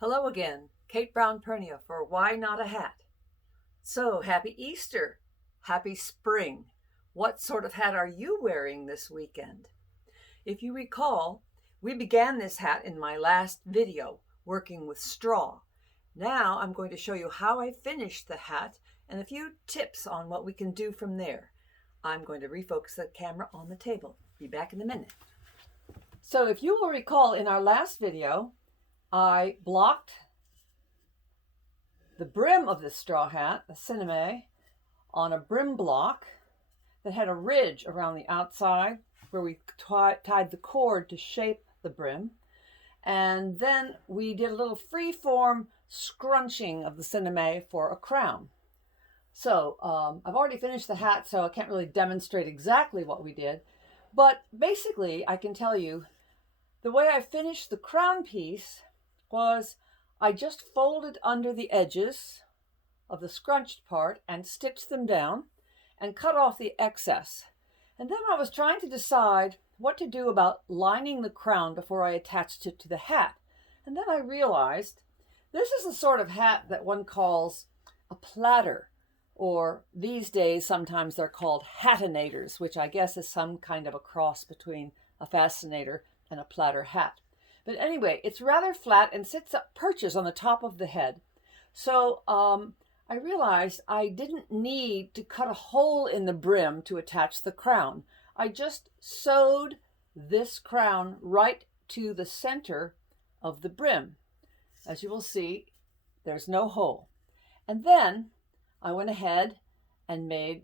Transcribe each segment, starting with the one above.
Hello again, Kate Brown Pernia for Why Not a Hat? So, happy Easter! Happy spring! What sort of hat are you wearing this weekend? If you recall, we began this hat in my last video, working with straw. Now I'm going to show you how I finished the hat and a few tips on what we can do from there. I'm going to refocus the camera on the table. Be back in a minute. So if you will recall, in our last video, I blocked the brim of this straw hat, the cineme, on a brim block that had a ridge around the outside where we tied the cord to shape the brim. And then we did a little free-form scrunching of the cineme for a crown. So I've already finished the hat, so I can't really demonstrate exactly what we did. But basically, I can tell you, the way I finished the crown piece was I just folded under the edges of the scrunched part and stitched them down and cut off the excess. And then I was trying to decide what to do about lining the crown before I attached it to the hat. And then I realized this is the sort of hat that one calls a platter, or these days sometimes they're called hattinators, which I guess is some kind of a cross between a fascinator and a platter hat. But anyway, it's rather flat and perches on the top of the head. So I realized I didn't need to cut a hole in the brim to attach the crown. I just sewed this crown right to the center of the brim. As you will see, there's no hole. And then I went ahead and made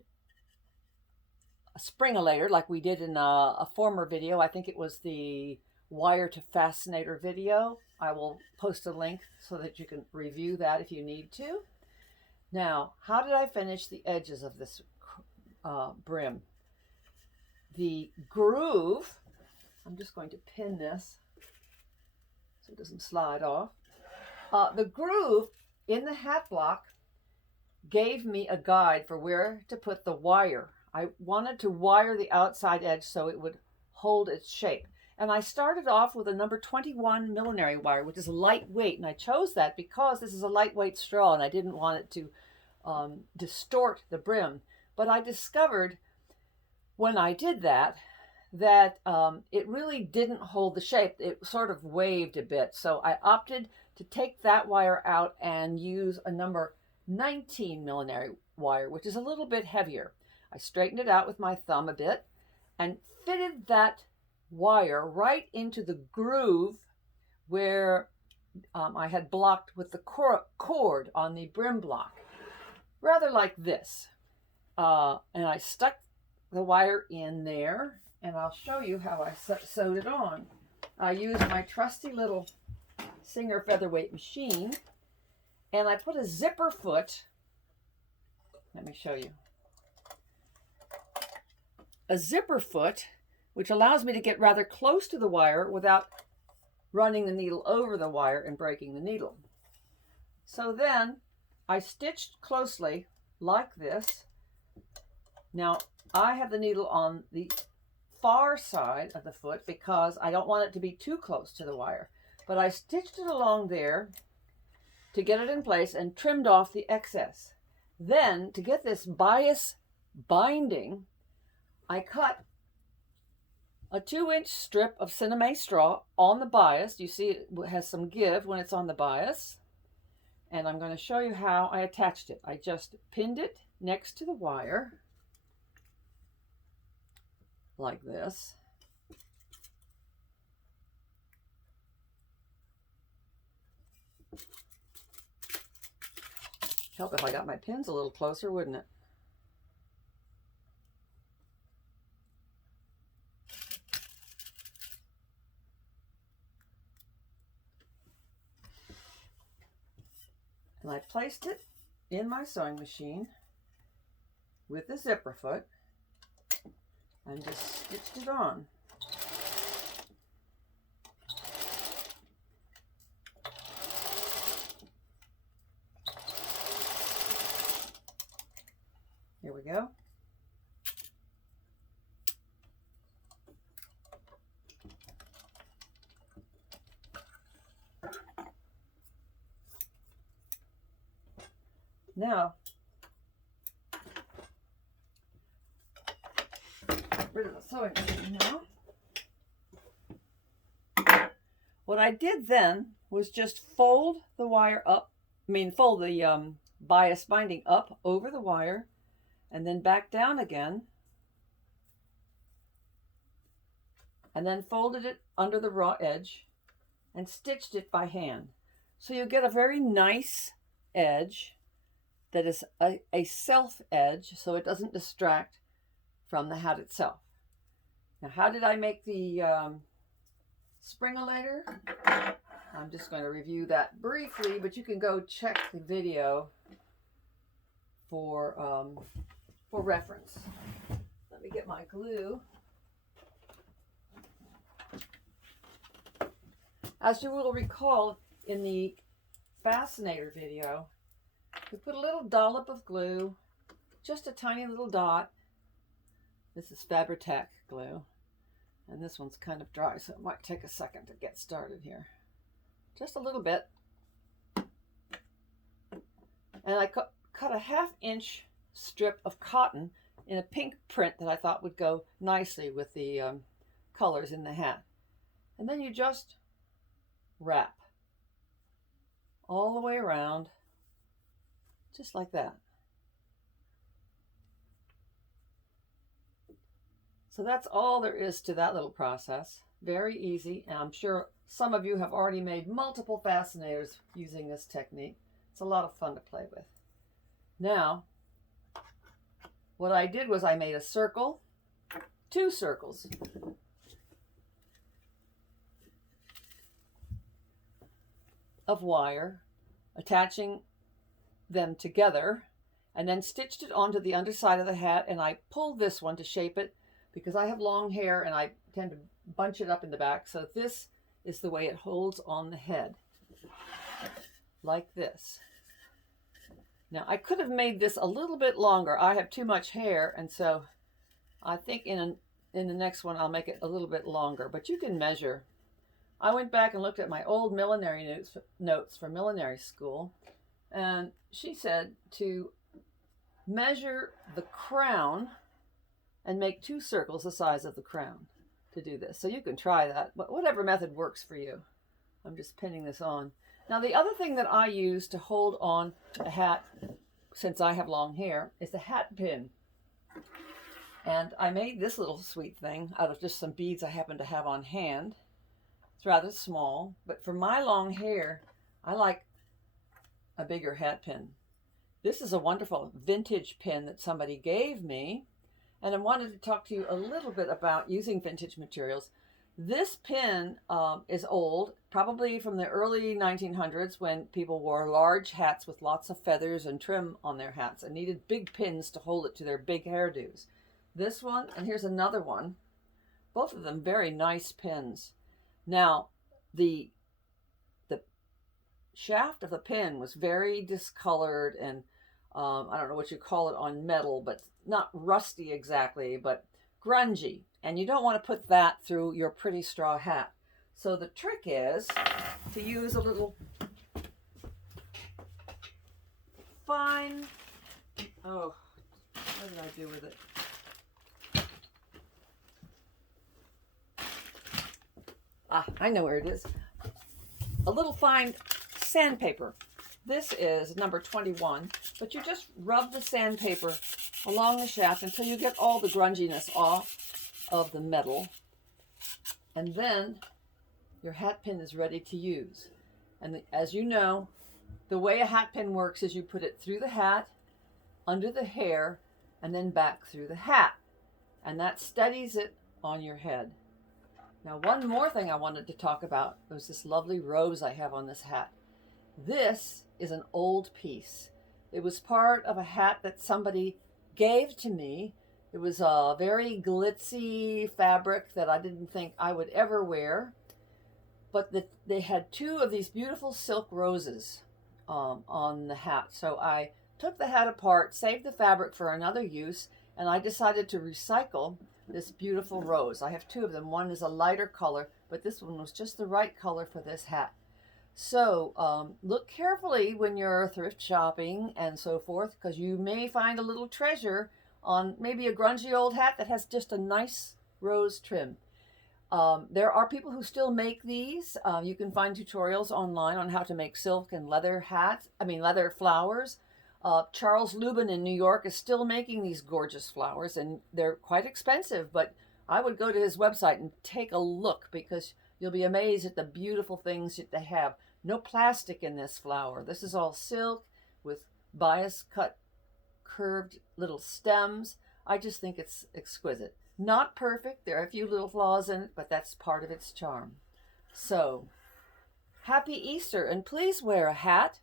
a springulator like we did in a former video. I think it was the wire to fascinator video. I will post a link so that you can review that if you need to. Now, how did I finish the edges of this brim? The groove, I'm just going to pin this so it doesn't slide off. The groove in the hat block gave me a guide for where to put the wire. I wanted to wire the outside edge so it would hold its shape. And I started off with a number 21 millinery wire, which is lightweight. And I chose that because this is a lightweight straw and I didn't want it to distort the brim. But I discovered when I did that, it really didn't hold the shape. It sort of waved a bit. So I opted to take that wire out and use a number 19 millinery wire, which is a little bit heavier. I straightened it out with my thumb a bit and fitted that wire right into the groove where I had blocked with the cord on the brim block, rather like this. And I stuck the wire in there, and I'll show you how I sewed it on. I used my trusty little Singer featherweight machine, and I put a zipper foot. Let me show you. A zipper foot, which allows me to get rather close to the wire without running the needle over the wire and breaking the needle. So then I stitched closely like this. Now I have the needle on the far side of the foot because I don't want it to be too close to the wire. But I stitched it along there to get it in place and trimmed off the excess. Then to get this bias binding, I cut a 2-inch strip of cineme straw on the bias. You see it has some give when it's on the bias. And I'm going to show you how I attached it. I just pinned it next to the wire like this. Help if I got my pins a little closer, wouldn't it? And I placed it in my sewing machine with the zipper foot and just stitched it on. Here we go. Now, get rid of the sewing machine now. What I did then was just fold the wire up, fold the bias binding up over the wire and then back down again, and then folded it under the raw edge and stitched it by hand. So you get a very nice edge that is a self edge, so it doesn't distract from the hat itself. Now, how did I make the springulator? I'm just going to review that briefly, but you can go check the video for reference. Let me get my glue. As you will recall, in the Fascinator video, we put a little dollop of glue, just a tiny little dot. This is Fabri-Tac glue, and this one's kind of dry, so it might take a second to get started here. Just a little bit. And I cut a 1/2 inch strip of cotton in a pink print that I thought would go nicely with the colors in the hat. And then you just wrap all the way around, just like that. So that's all there is to that little process. Very easy, and I'm sure some of you have already made multiple fascinators using this technique. It's a lot of fun to play with. Now, what I did was I made a circle, 2 circles. Of wire, attaching them together, and then stitched it onto the underside of the hat, and I pulled this one to shape it because I have long hair and I tend to bunch it up in the back, so this is the way it holds on the head, like this. Now, I could have made this a little bit longer. I have too much hair, and so I think in the next one I'll make it a little bit longer, but you can measure. I went back and looked at my old millinery notes for millinery school, and she said to measure the crown and make 2 circles the size of the crown to do this. So you can try that, but whatever method works for you. I'm just pinning this on. Now, the other thing that I use to hold on the hat, since I have long hair, is the hat pin. And I made this little sweet thing out of just some beads I happen to have on hand. It's rather small, but for my long hair, I like a bigger hat pin. This is a wonderful vintage pin that somebody gave me, and I wanted to talk to you a little bit about using vintage materials. This pin is old, probably from the early 1900s, when people wore large hats with lots of feathers and trim on their hats and needed big pins to hold it to their big hairdos. This one, and here's another one, both of them very nice pins. Now, the shaft of the pin was very discolored and I don't know what you call it on metal, but not rusty exactly, but grungy. And you don't want to put that through your pretty straw hat. So the trick is to use a little fine, what did I do with it? I know where it is. A little fine sandpaper. This is number 21, but you just rub the sandpaper along the shaft until you get all the grunginess off of the metal. And then your hat pin is ready to use. And as you know, the way a hat pin works is you put it through the hat, under the hair, and then back through the hat. And that steadies it on your head. Now, one more thing I wanted to talk about was this lovely rose I have on this hat. This is an old piece. It was part of a hat that somebody gave to me. It was a very glitzy fabric that I didn't think I would ever wear. But they had 2 of these beautiful silk roses on the hat. So I took the hat apart, saved the fabric for another use, and I decided to recycle this beautiful rose. I have 2 of them. One is a lighter color, but this one was just the right color for this hat. So look carefully when you're thrift shopping and so forth, because you may find a little treasure on maybe a grungy old hat that has just a nice rose trim. There are people who still make these. You can find tutorials online on how to make silk and leather hats, leather flowers. Charles Lubin in New York is still making these gorgeous flowers, and they're quite expensive, but I would go to his website and take a look because you'll be amazed at the beautiful things that they have. No plastic in this flower. This is all silk with bias cut curved little stems. I just think it's exquisite. Not perfect. There are a few little flaws in it, but that's part of its charm. So, happy Easter, and please wear a hat.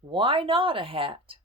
Why not a hat?